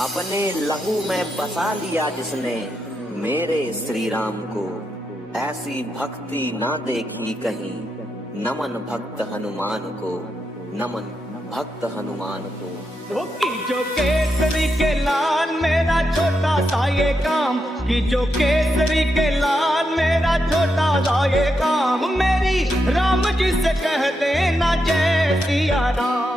अपने लहू में बसा लिया जिसने मेरे श्री राम को, ऐसी भक्ति ना देखी कहीं। नमन भक्त हनुमान को, नमन भक्त हनुमान को। की जो केसरी के लाल मेरा छोटा सा ये काम, की जो केसरी के लाल मेरा छोटा सा ये काम, मेरी राम जी से कह देना जय सिया राम।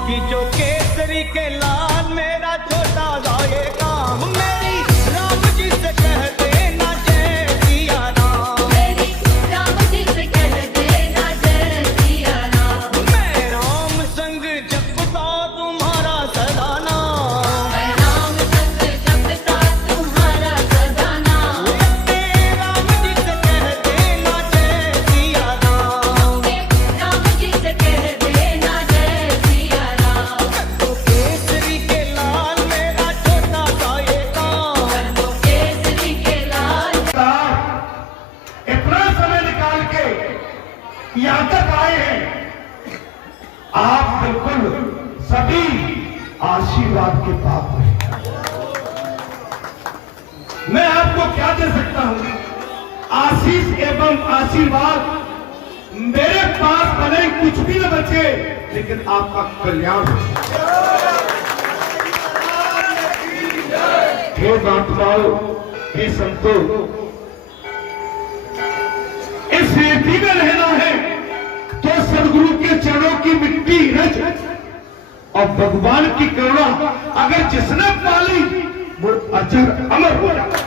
कि जो केसरी के लाल मेरा छोटा सा ये काम, मेरी राम जी से कह देना जय सिया राम। मेरी राम जी से कह देना जय सिया राम। मैं राम संग जपता तुम्हारा सदा नाम, मैं राम संग जपता तुम्हारा सदा नाम। राम जी से कह देना जय सिया राम। राम जी से कह देना जय सिया राम। तो केसरी के लाल मेरा छोटा सा ये काम, तो केसरी के लाल इतना समय निकाल के यहाँ तक आए हैं, आप बिल्कुल सभी आशीर्वाद के पात्र हैं। मैं आपको क्या दे सकता हूं? आशीष एवं आशीर्वाद मेरे पास भले ही कुछ भी न बचे, लेकिन आपका कल्याण हो। हे महात्माओं, हे संतों, इस रेती में रहना है तो सदगुरु के चरणों की मिट्टी रच और भगवान की करुणा अगर जिसने पाली वो अजर अमर हो जाता।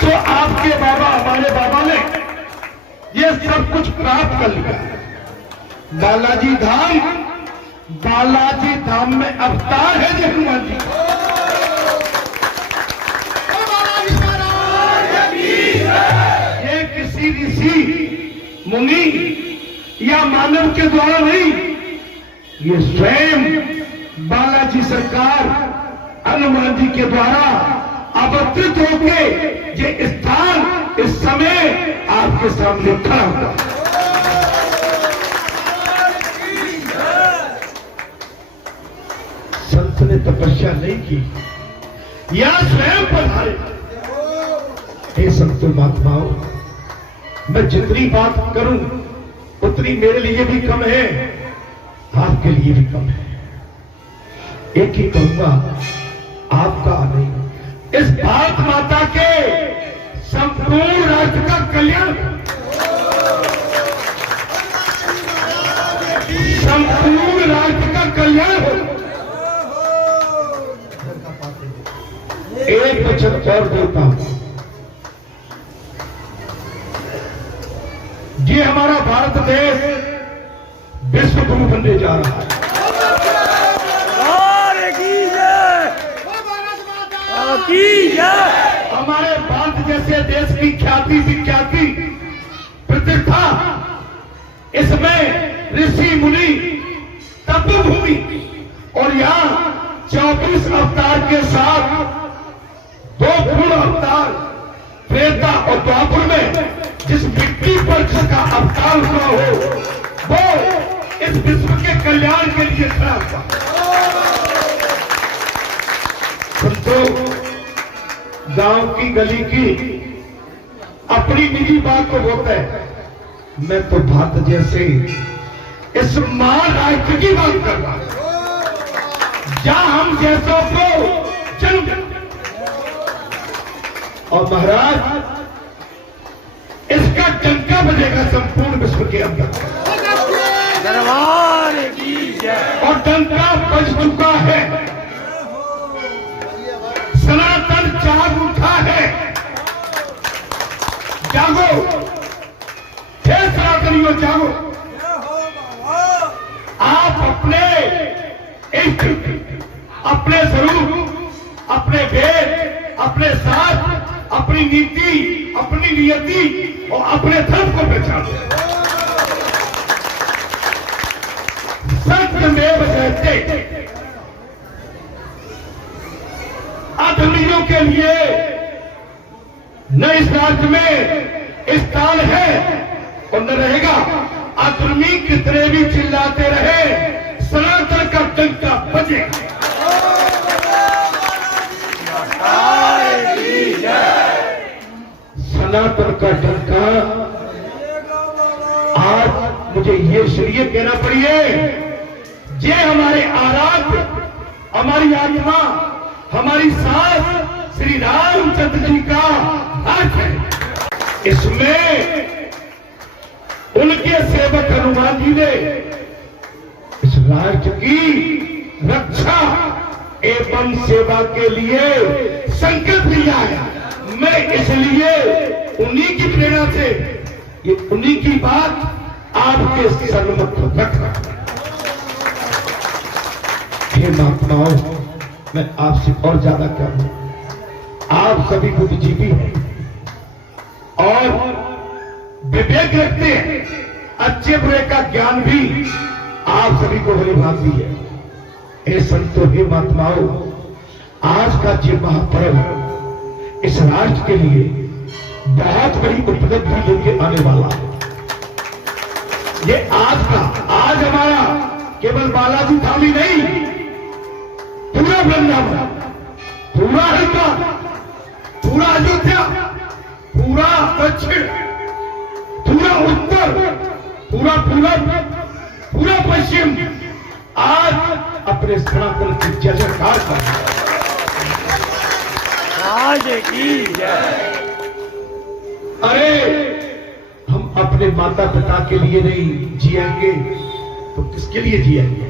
तो आपके बाबा, हमारे बाबा ने ये सब कुछ प्राप्त कर लिया। बालाजी धाम में अवतार है जय हनुमान जी। ये किसी ऋषि मुनि या मानव के द्वारा नहीं, ये स्वयं बालाजी सरकार हनुमान जी के द्वारा अवतरित होके ये स्थान इस समय आपके सामने खड़ा हुआ। संत ने तपस्या नहीं की या स्वयं पधारे। हे संतो महात्माओं, मैं जितनी बात करूं उतनी मेरे लिए भी कम है, आपके लिए भी कम है। एक ही कहूंगा, आपका नहीं, इस भारत माता के संपूर्ण राष्ट्र का कल्याण, संपूर्ण राष्ट्र का कल्याण हो। एक वचन और देता हूं, ये हमारा भारत देश विश्व गुरु बनने जा रहा है। की जय। हमारे भारत जैसे देश की ख्याति विख्याति प्रतिष्ठा, इसमें ऋषि मुनि तपोभूमि, और यहाँ 24 अवतार के साथ 2 पूर्ण अवतार त्रेता और द्वापर में जिस मिट्टी पर जिसका अवतार हुआ हो, वो इस विश्व के कल्याण के लिए खड़ा हुआ। संतों, गांव की गली की अपनी निजी बात को बोलते हैं, मैं तो भारत जैसे इस महान राष्ट्र की बात कर रहा हूं जहां हम जैसों को जन्म। और महाराज, इसका डंका बजेगा संपूर्ण विश्व के अंदर, दरबार की जय। और डंका बज चुका है। सनातन जाग उठा है। जागो, हे सनातनियों जागो। आप अपने इष्ट, अपने स्वरूप, अपने वेद, अपने शास्त्र, अपनी नीति, अपनी नियति और अपने धर्म को पहचानो। सत्यमेव जयते। अधर्मियों के लिए न इस राज्य में स्थान है और न रहेगा। अधर्मी कितने भी चिल्लाते रहे, सनातन का डंका बजेगा। सनातन का डंका आज मुझे ये इसलिए कहना पड़िए, ये हमारे आराध्य, हमारी आत्मा, हमारी सास श्री रामचंद्र जी का हक है। इसमें उनके सेवक हनुमान जी ने इस राज्य की रक्षा एवं सेवा के लिए संकल्प लिया है। मैं इसलिए उन्हीं की प्रेरणा से ये उन्हीं की बात आपके सन्मुख रख रहा हूं। हे महात्माओं, मैं आपसे और ज्यादा क्या हूं, आप सभी बुद्धिजीवी हैं और विवेक रखते हैं, अच्छे बुरे का ज्ञान भी आप सभी को भली भांति है। हे संतों, हे महात्माओं, आज का ये महापर्व इस राष्ट्र के लिए बहुत बड़ी उपलब्धि लेके आने वाला है। ये आज हमारा केवल बालाजी थाली नहीं, पूरा वृंदावन, पूरा हरिद्वार, पूरा अयोध्या, पूरा दक्षिण, पूरा उत्तर, पूरा पूरब, पूरा पश्चिम आज अपने सनातन की जय जयकार कर रहा है। राज की जय। अरे, हम अपने माता पिता के लिए नहीं जिएंगे तो किसके लिए जिएंगे?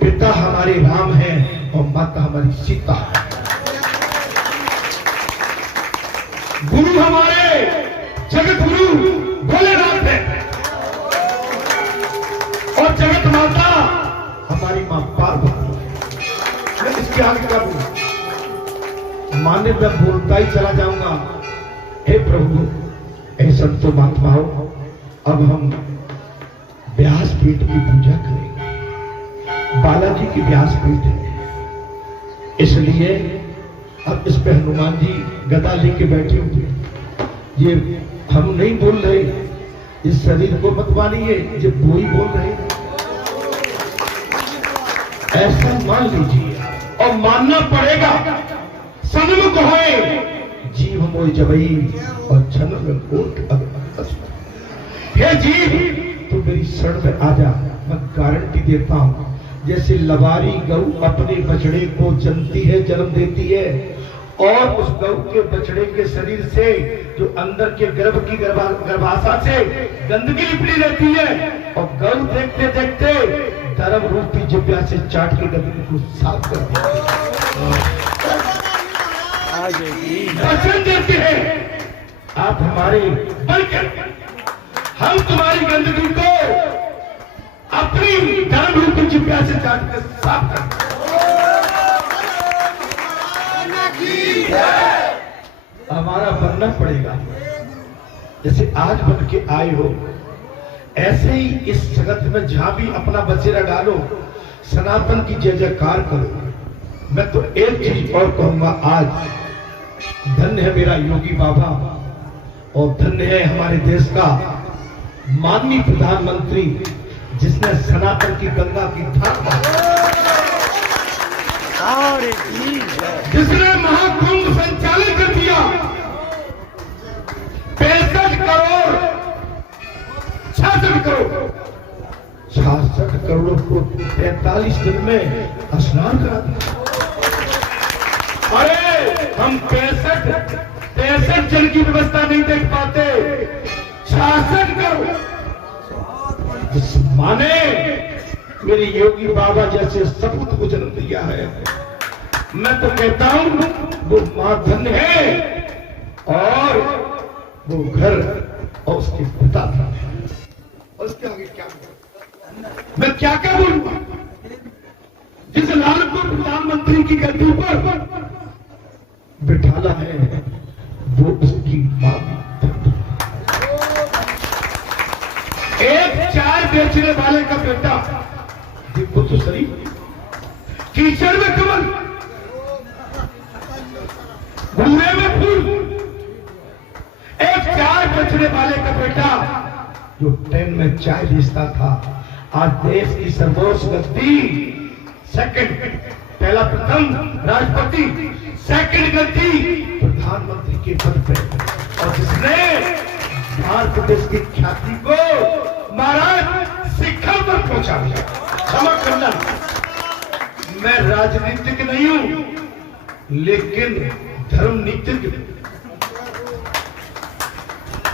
पिता हमारे राम है और माता हमारी सीता है। गुरु हमारे जगत गुरु भोलेनाथ है और जगत माता हमारी मां पार्वती है। मैं इसके आगे क्या बोलूं? मान्य मैं बोलता ही चला जाऊंगा। हे प्रभु, हे संतो महात्माओं, अब हम व्यासपीठ की पूजा करेंगे। बालाजी की व्यासपीठ है, इसलिए अब इस पे हनुमान जी गदा लेके बैठे हुए। ये हम नहीं बोल रहे, इस शरीर को मत मानिए, ये वो ही बोल रहे। ऐसा मान लीजिए और मानना पड़ेगा। सन्मुख होए जीव मोय जबई और जन्म में कोट अगस्त। हे जीव, तू मेरी शरण में आ जा। मैं गारंटी देता हूं, जैसे लवारी गऊ अपने बछड़े को जनती है, जन्म देती है, और उस गऊ के बछड़े के शरीर से जो अंदर के गर्भ की गर्भाशय से गंदगी लिपटी रहती है, और गऊ देखते देखते धर्म रूपी जिब्या से चाट के गंदगी को साफ कर देती है, वचन देते हैं आप हमारे बनकर हम तुम्हारी गंदगी को अपनी धर्म रूपी जिब्या से चाट कर साफ कर करना पड़ेगा। जैसे आज बन के आए हो, ऐसे ही इस जगत में जहां भी अपना बसेरा डालो, सनातन की जय जयकार करो। मैं तो एक चीज और कहूंगा, आज धन्य है मेरा योगी बाबा और धन्य है हमारे देश का माननीय प्रधानमंत्री, जिसने सनातन की गंगा की धार, नारे की जय। जिसने महाकुंभ संचालित कर दिया। 65 करोड़ 66 करोड़ 66 करोड़ को 45 दिन में स्नान करा दिया। अरे हम 65 जन की व्यवस्था नहीं देख पाते, 66 करोड़। जिस माने मेरे योगी बाबा जैसे सपूत को जन्म दिया है, मैं तो कहता हूं वो मां धन्य है और वो घर और उसके पिता धन्य है। और उसके आगे क्या मैं क्या क्या बोलूंगा। जिस लाल को प्रधानमंत्री की गद्दी पर बिठाला है, वो उसकी मां भी। एक चाय बेचने वाले का बेटा, देखो तो सही, कीचड़ में कमल, भूरे में फूल। एक चाय बेचने वाले का बेटा जो ट्रेन में चाय बेचता था, आज देश की सर्वोच्च गद्दी, सेकंड, पहला प्रथम राष्ट्रपति, सेकंड गद्दी प्रधानमंत्री के पद पे, और जिसने भारत देश की ख्याति को महाराज शिखर पर पहुंचा दिया। क्षमा करना, मैं राजनीतिक नहीं हूं, लेकिन धर्म नीतिज्ञ।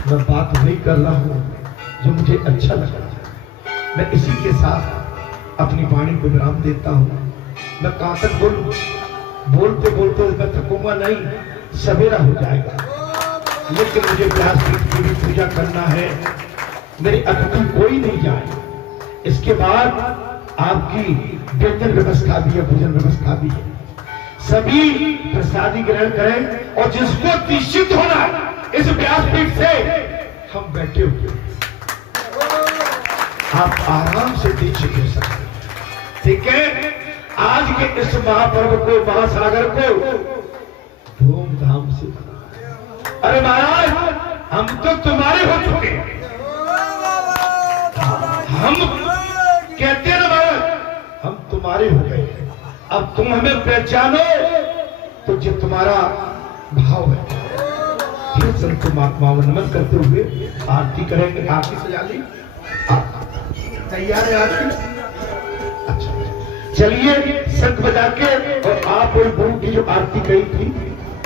मैं बात नहीं कर रहा हूं जो मुझे अच्छा लगा। मैं इसी के साथ अपनी वाणी को विराम देता हूं। मैं कहां तक बोलूं, बोलते बोलते मैं थकूंगा नहीं, सवेरा हो जाएगा। लेकिन मुझे व्यासपीठ की भी पूजा करना है, मेरी अतिथि कोई नहीं जाए। इसके बाद आपकी व्यंजन व्यवस्था भी है, भोजन व्यवस्था भी है। सभी प्रसादी ग्रहण करें और जिसको निश्चित होना है, इस व्यासपीठ से हम बैठे हुए, आप आराम से दीक्षित हो सकते हैं। ठीक है, आज के इस महापर्व को, महासागर को धूमधाम से, अरे महाराज हम तो तुम्हारे हो चुके हैं। हम कहते हैं ना महाराज, हम तुम्हारे हो गए, अब तुम हमें पहचानो तो जो तुम्हारा भाव है। फिर संत महात्माओं नमन करते हुए आरती करेंगे। आरती सजा ली, तैयार है आरती? अच्छा, चलिए शंख बजा के, और आप और गुरु की जो आरती कही थी,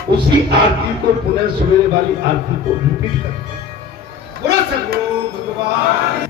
उसी आरती को पुनः सवेरे वाली आरती को रिपीट करें। बोलो सद्गुरु भगवान।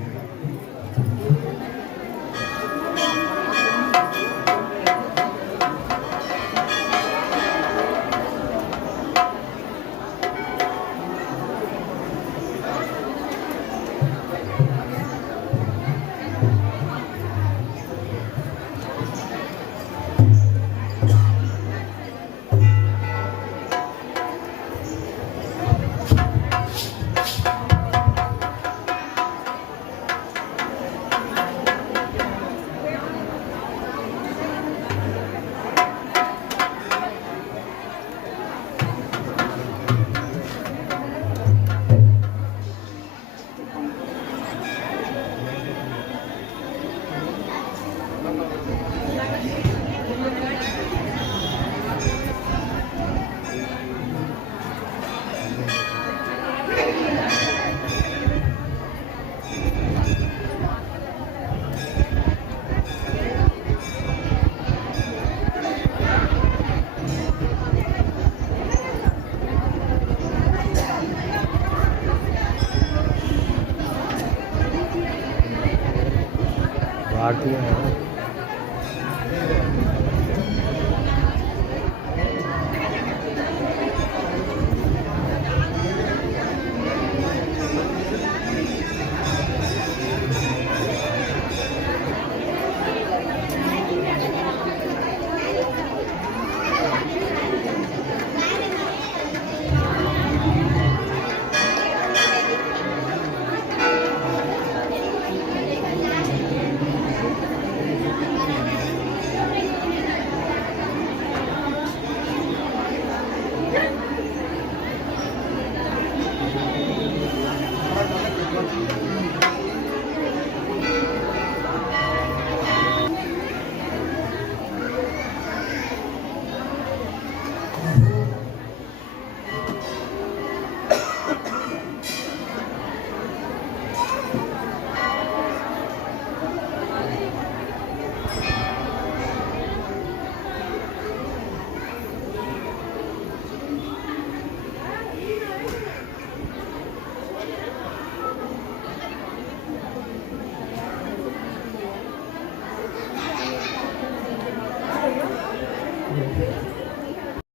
भारतीय है।